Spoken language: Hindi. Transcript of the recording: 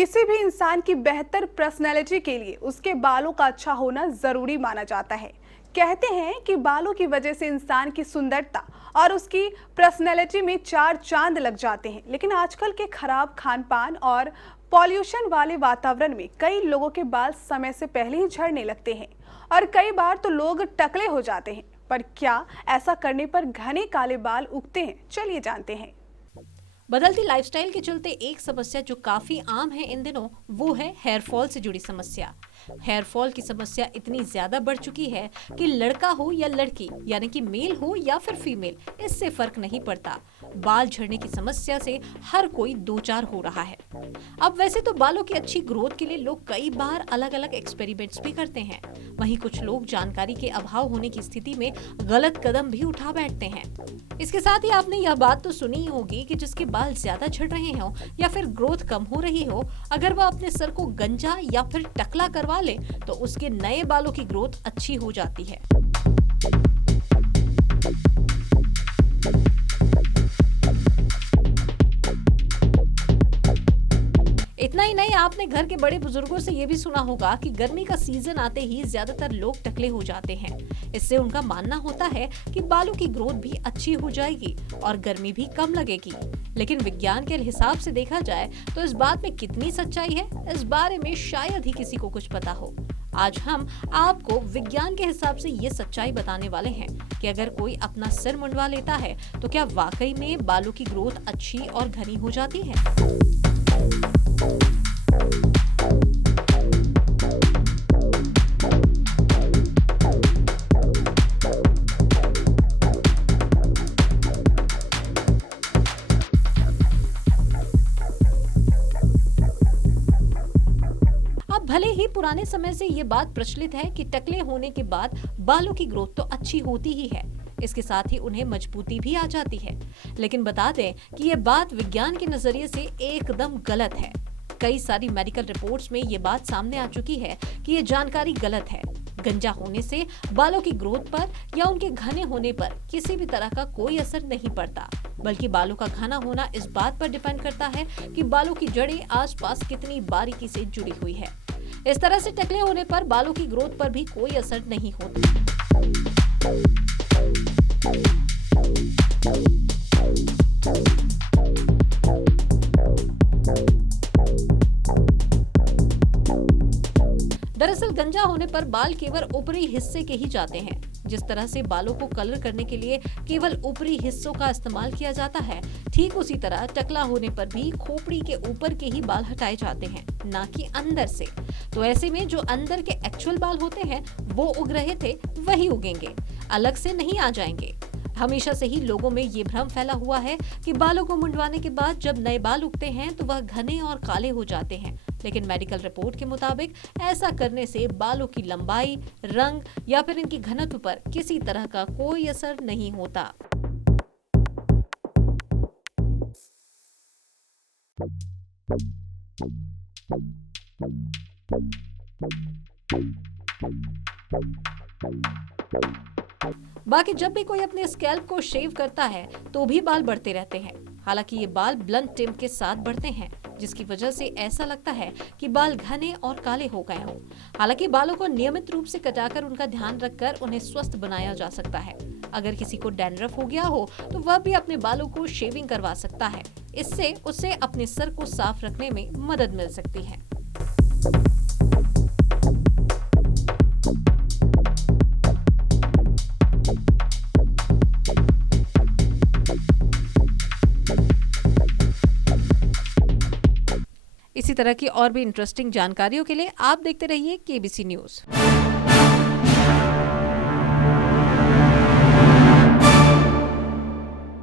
किसी भी इंसान की बेहतर पर्सनैलिटी के लिए उसके बालों का अच्छा होना जरूरी माना जाता है। कहते हैं कि बालों की वजह से इंसान की सुंदरता और उसकी पर्सनैलिटी में चार चांद लग जाते हैं। लेकिन आजकल के खराब खान पान और पॉल्यूशन वाले वातावरण में कई लोगों के बाल समय से पहले ही झड़ने लगते हैं और कई बार तो लोग टकले हो जाते हैं। पर क्या ऐसा करने पर घने काले बाल उगते हैं? चलिए जानते हैं। बदलती लाइफस्टाइल के चलते एक समस्या जो काफी आम है इन दिनों वो है हेयर फॉल से जुड़ी समस्या। हेयर फॉल की समस्या इतनी ज्यादा बढ़ चुकी है कि लड़का हो या लड़की यानी कि मेल हो या फिर फीमेल, इससे फर्क नहीं पड़ता। बाल झड़ने की समस्या से हर कोई दो चार हो रहा है। अब वैसे तो बालों की अच्छी ग्रोथ के लिए लोग कई बार अलग अलग एक्सपेरिमेंट्स भी करते हैं। वहीं कुछ लोग जानकारी के अभाव होने की स्थिति में गलत कदम भी उठा बैठते हैं। इसके साथ ही आपने यह बात तो सुनी ही होगी कि जिसके बाल ज्यादा झड़ रहे हो या फिर ग्रोथ कम हो रही हो, अगर वह अपने सर को गंजा या फिर टकला करवा ले तो उसके नए बालों की ग्रोथ अच्छी हो जाती है। इतना ही नहीं, आपने घर के बड़े बुजुर्गों से ये भी सुना होगा कि गर्मी का सीजन आते ही ज्यादातर लोग टकले हो जाते हैं। इससे उनका मानना होता है कि बालों की ग्रोथ भी अच्छी हो जाएगी और गर्मी भी कम लगेगी। लेकिन विज्ञान के हिसाब से देखा जाए तो इस बात में कितनी सच्चाई है, इस बारे में शायद ही किसी को कुछ पता हो। आज हम आपको विज्ञान के हिसाब से ये सच्चाई बताने वाले हैं कि अगर कोई अपना सिर मुंडवा लेता है तो क्या वाकई में बालों की ग्रोथ अच्छी और घनी हो जाती है। अब भले ही पुराने समय से ये बात प्रचलित है कि टकले होने के बाद बालों की ग्रोथ तो अच्छी होती ही है, इसके साथ ही उन्हें मजबूती भी आ जाती है। लेकिन बता दें कि ये बात विज्ञान के नजरिए से एकदम गलत है। कई सारी मेडिकल रिपोर्ट्स में ये बात सामने आ चुकी है कि ये जानकारी गलत है। गंजा होने से बालों की ग्रोथ पर या उनके घने होने पर किसी भी तरह का कोई असर नहीं पड़ता, बल्कि बालों का घना होना इस बात पर डिपेंड करता है कि बालों की जड़ें आसपास कितनी बारीकी से जुड़ी हुई है। इस तरह से टकले होने पर बालों की ग्रोथ पर भी कोई असर नहीं होता। दरअसल गंजा होने पर बाल केवल ऊपरी हिस्से के ही जाते हैं। जिस तरह से बालों को कलर करने के लिए केवल ऊपरी हिस्सों का इस्तेमाल किया जाता है, ठीक उसी तरह टकला होने पर भी खोपड़ी के ऊपर के ही बाल हटाए जाते हैं, ना कि अंदर से। तो ऐसे में जो अंदर के एक्चुअल बाल होते हैं वो उग रहे थे वही उगेंगे, अलग से नहीं आ जाएंगे। हमेशा से ही लोगों में ये भ्रम फैला हुआ है कि बालों को मुंडवाने के बाद जब नए बाल उगते हैं तो वह घने और काले हो जाते हैं। लेकिन मेडिकल रिपोर्ट के मुताबिक ऐसा करने से बालों की लंबाई, रंग या फिर इनकी घनत्व पर किसी तरह का कोई असर नहीं होता। बाकी जब भी कोई अपने स्कैल्प को शेव करता है तो भी बाल बढ़ते रहते हैं। हालांकि ये बाल ब्लंट टिप के साथ बढ़ते हैं, जिसकी वजह से ऐसा लगता है कि बाल घने और काले हो गए हों। हालांकि बालों को नियमित रूप से कटाकर उनका ध्यान रखकर उन्हें स्वस्थ बनाया जा सकता है। अगर किसी को डैंड्रफ हो गया हो तो वह भी अपने बालों को शेविंग करवा सकता है। इससे उसे अपने सर को साफ रखने में मदद मिल सकती है। इसी तरह की और भी इंटरेस्टिंग जानकारियों के लिए आप देखते रहिए केबीसी न्यूज़।